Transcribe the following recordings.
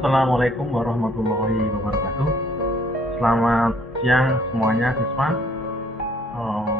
Assalamualaikum warahmatullahi wabarakatuh. Selamat siang semuanya siswa.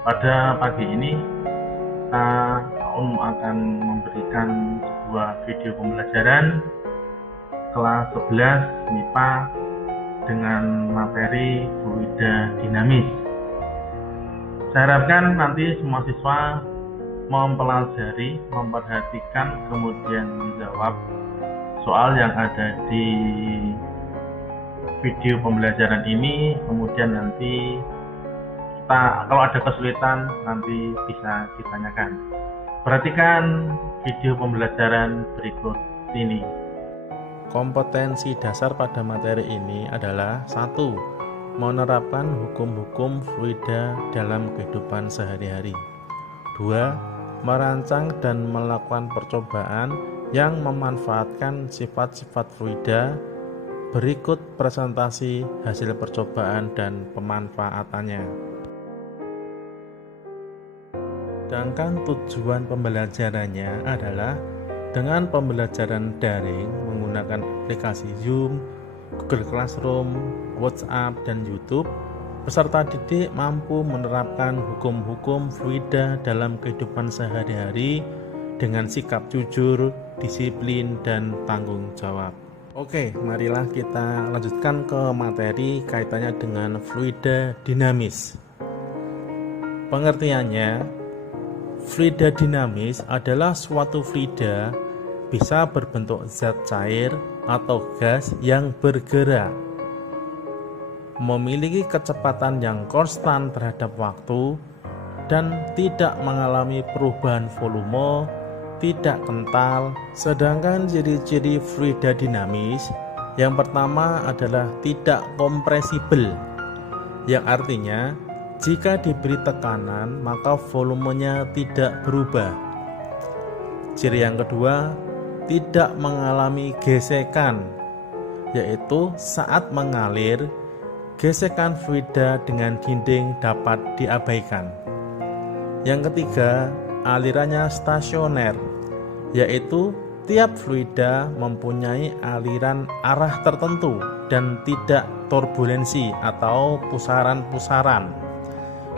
Pada pagi ini kita akan memberikan sebuah video pembelajaran kelas 11 MIPA dengan materi fluida dinamis. Saya harapkan nanti semua siswa mempelajari, memperhatikan, kemudian menjawab soal yang ada di video pembelajaran ini. Kemudian nanti kita, kalau ada kesulitan, nanti bisa ditanyakan. Perhatikan video pembelajaran berikut ini. Kompetensi dasar pada materi ini adalah 1. Menerapkan hukum-hukum fluida dalam kehidupan sehari-hari. 2. Merancang dan melakukan percobaan yang memanfaatkan sifat-sifat fluida. Berikut presentasi hasil percobaan dan pemanfaatannya. Sedangkan tujuan pembelajarannya adalah dengan pembelajaran daring menggunakan aplikasi Zoom, Google Classroom, WhatsApp, dan YouTube, peserta didik mampu menerapkan hukum-hukum fluida dalam kehidupan sehari-hari dengan sikap jujur, disiplin, dan tanggung jawab. Oke, marilah kita lanjutkan ke materi kaitannya dengan fluida dinamis. Pengertiannya, fluida dinamis adalah suatu fluida bisa berbentuk zat cair atau gas yang bergerak, memiliki kecepatan yang konstan terhadap waktu, dan tidak mengalami perubahan volume, tidak kental. Sedangkan ciri-ciri fluida dinamis yang pertama adalah tidak kompresibel, yang artinya jika diberi tekanan maka volumenya tidak berubah. Ciri yang kedua, tidak mengalami gesekan, yaitu saat mengalir gesekan fluida dengan dinding dapat diabaikan. Yang ketiga, alirannya stasioner, yaitu tiap fluida mempunyai aliran arah tertentu dan tidak turbulensi atau pusaran-pusaran.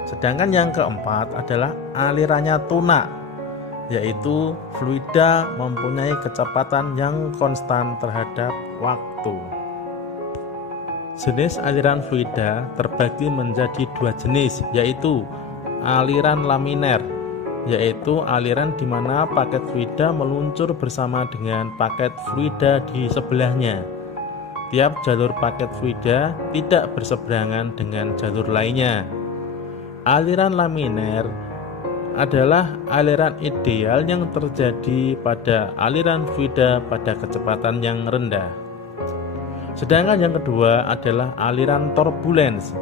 Sedangkan yang keempat adalah alirannya tunak, yaitu fluida mempunyai kecepatan yang konstan terhadap waktu. Jenis aliran fluida terbagi menjadi dua jenis, yaitu aliran laminer, yaitu aliran di mana paket fluida meluncur bersama dengan paket fluida di sebelahnya. Tiap jalur paket fluida tidak berseberangan dengan jalur lainnya. Aliran laminer adalah aliran ideal yang terjadi pada aliran fluida pada kecepatan yang rendah. Sedangkan yang kedua adalah aliran turbulens,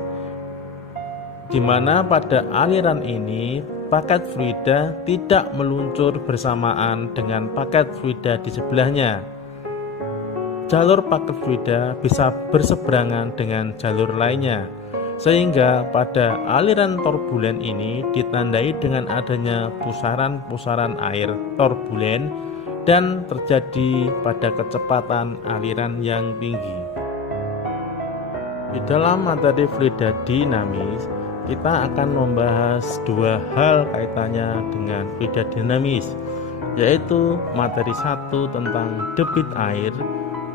di mana pada aliran ini paket fluida tidak meluncur bersamaan dengan paket fluida di sebelahnya. Jalur paket fluida bisa berseberangan dengan jalur lainnya, sehingga pada aliran turbulen ini ditandai dengan adanya pusaran-pusaran air turbulen dan terjadi pada kecepatan aliran yang tinggi. Di dalam materi fluida dinamis, kita akan membahas dua hal kaitannya dengan fluida dinamis, yaitu materi 1 tentang debit air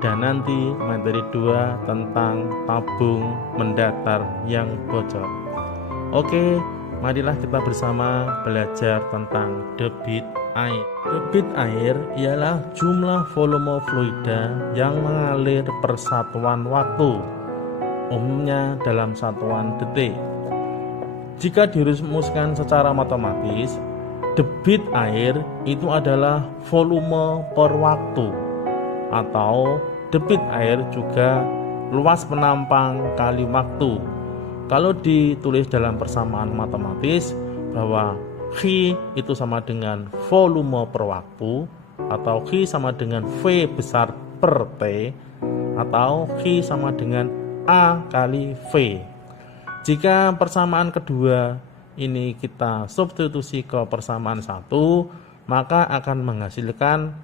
dan nanti materi 2 tentang tabung mendatar yang bocor. Oke, marilah kita bersama belajar tentang debit air. Debit air ialah jumlah volume fluida yang mengalir per satuan waktu, umumnya dalam satuan detik. Jika dirumuskan secara matematis, debit air itu adalah volume per waktu, atau debit air juga luas penampang kali waktu. Kalau ditulis dalam persamaan matematis bahwa V itu sama dengan volume per waktu, atau V sama dengan V besar per T, atau V sama dengan A kali V. Jika persamaan kedua ini kita substitusi ke persamaan 1, maka akan menghasilkan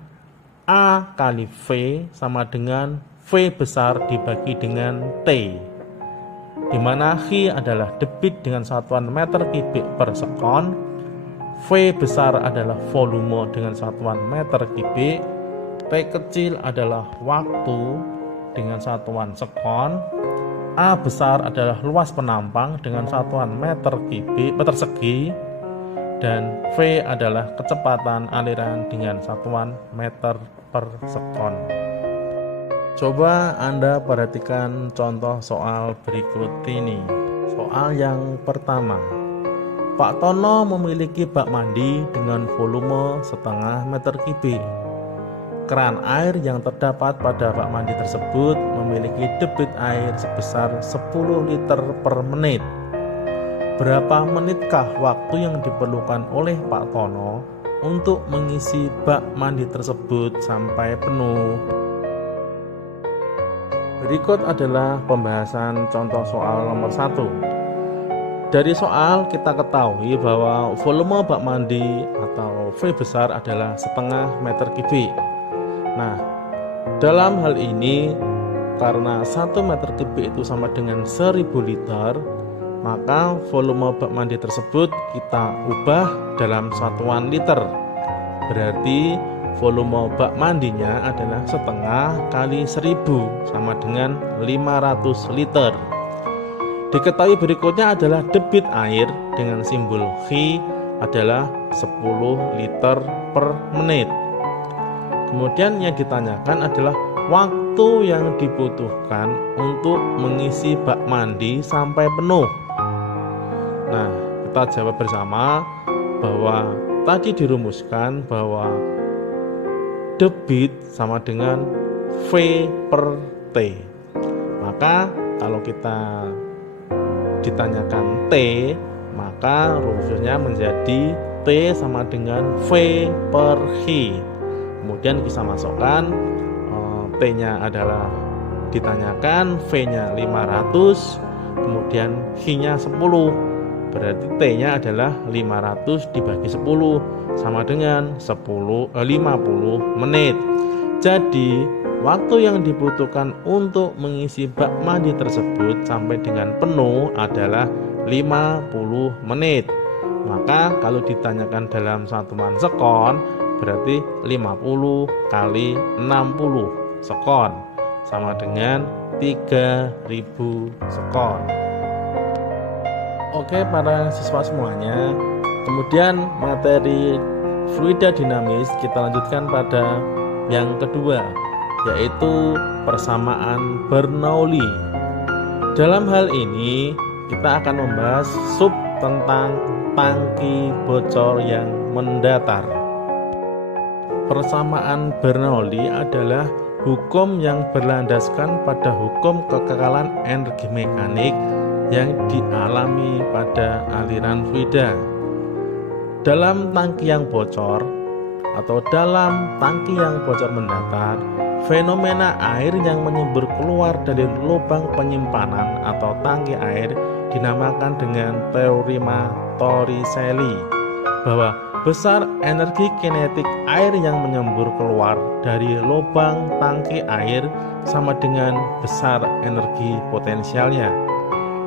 A kali V sama dengan V besar dibagi dengan T, di mana H adalah debit dengan satuan meter kubik per sekon, V besar adalah volume dengan satuan meter kubik, T kecil adalah waktu dengan satuan sekon, A besar adalah luas penampang dengan satuan meter segi, dan V adalah kecepatan aliran dengan satuan meter per sekon. Coba Anda perhatikan contoh soal berikut ini. Soal yang pertama, Pak Tono memiliki bak mandi dengan volume setengah meter kubik. Keran air yang terdapat pada bak mandi tersebut memiliki debit air sebesar 10 liter per menit. Berapa menitkah waktu yang diperlukan oleh Pak Tono untuk mengisi bak mandi tersebut sampai penuh? Berikut adalah pembahasan contoh soal nomor 1. Dari soal kita ketahui bahwa volume bak mandi atau V besar adalah setengah meter kubik. Nah, dalam hal ini karena 1 meter kubik itu sama dengan 1000 liter, maka volume bak mandi tersebut kita ubah dalam satuan liter. Berarti volume bak mandinya adalah setengah kali 1000 sama dengan 500 liter. Diketahui berikutnya adalah debit air dengan simbol H adalah 10 liter per menit. Kemudian yang ditanyakan adalah waktu yang dibutuhkan untuk mengisi bak mandi sampai penuh. Nah, kita jawab bersama bahwa tadi dirumuskan bahwa debit sama dengan V per T. Maka kalau kita ditanyakan T, maka rumusnya menjadi T sama dengan V per H. Kemudian bisa masukkan T-nya adalah ditanyakan, V-nya 500, kemudian H-nya 10. Berarti T-nya adalah 500 dibagi 10 sama dengan 50 menit. Jadi, waktu yang dibutuhkan untuk mengisi bak mandi tersebut sampai dengan penuh adalah 50 menit. Maka kalau ditanyakan dalam satuan sekon, berarti 50 kali 60 sekon sama dengan 3000 sekon. Oke para siswa semuanya, kemudian materi fluida dinamis kita lanjutkan pada yang kedua, yaitu persamaan Bernoulli. Dalam hal ini kita akan membahas sub tentang tangki bocor yang mendatar. Persamaan Bernoulli adalah hukum yang berlandaskan pada hukum kekekalan energi mekanik yang dialami pada aliran fluida. Dalam tangki yang bocor atau dalam tangki yang bocor mendatar, fenomena air yang menyembur keluar dari lubang penyimpanan atau tangki air dinamakan dengan teorema Torricelli, bahwa besar energi kinetik air yang menyembur keluar dari lubang tangki air sama dengan besar energi potensialnya.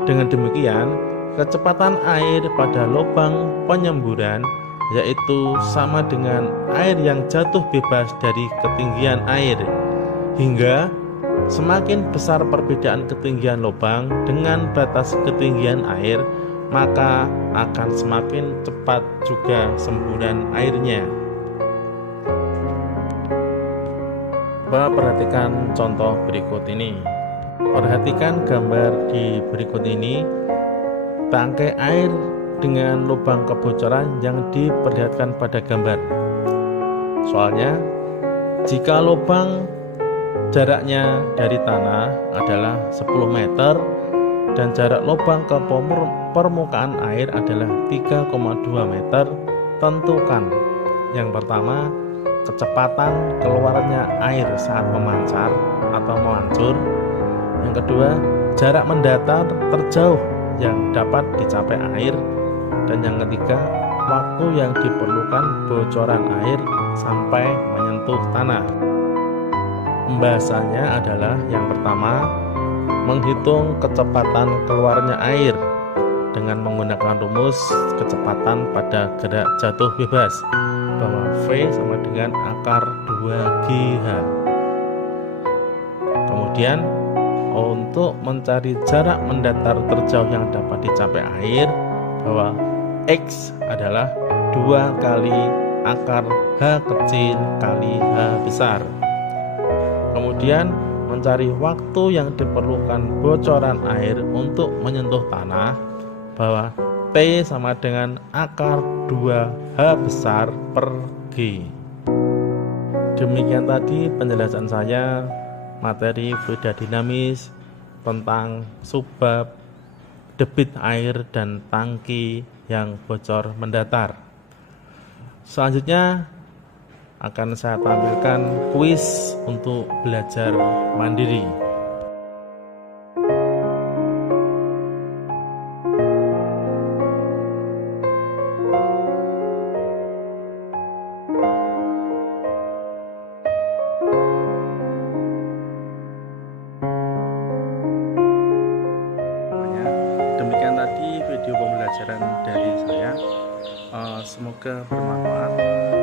Dengan demikian, kecepatan air pada lubang penyemburan yaitu sama dengan air yang jatuh bebas dari ketinggian air. Hingga semakin besar perbedaan ketinggian lubang dengan batas ketinggian air, maka akan semakin cepat juga semburan airnya. Coba perhatikan contoh berikut ini. Perhatikan gambar di berikut ini, tangkai air dengan lubang kebocoran yang diperlihatkan pada gambar. Soalnya, jika lubang jaraknya dari tanah adalah 10 meter dan jarak lubang ke permukaan air adalah 3,2 meter, tentukan yang pertama kecepatan keluarnya air saat memancar atau melancur. Yang kedua, jarak mendatar terjauh yang dapat dicapai air. Dan yang ketiga, waktu yang diperlukan bocoran air sampai menyentuh tanah. Pembahasannya adalah yang pertama, menghitung kecepatan keluarnya air dengan menggunakan rumus kecepatan pada gerak jatuh bebas, bahwa V sama dengan akar 2GH. Kemudian untuk mencari jarak mendatar terjauh yang dapat dicapai air, bahwa X adalah 2 kali akar H kecil kali H besar. Kemudian mencari waktu yang diperlukan bocoran air untuk menyentuh tanah, bahwa T sama dengan akar 2H besar per G. Demikian tadi penjelasan saya materi fluida dinamis tentang subbab, debit air, dan tangki yang bocor mendatar. Selanjutnya akan saya tampilkan kuis untuk belajar mandiri. Demikian tadi video pembelajaran dari saya. Semoga bermanfaat.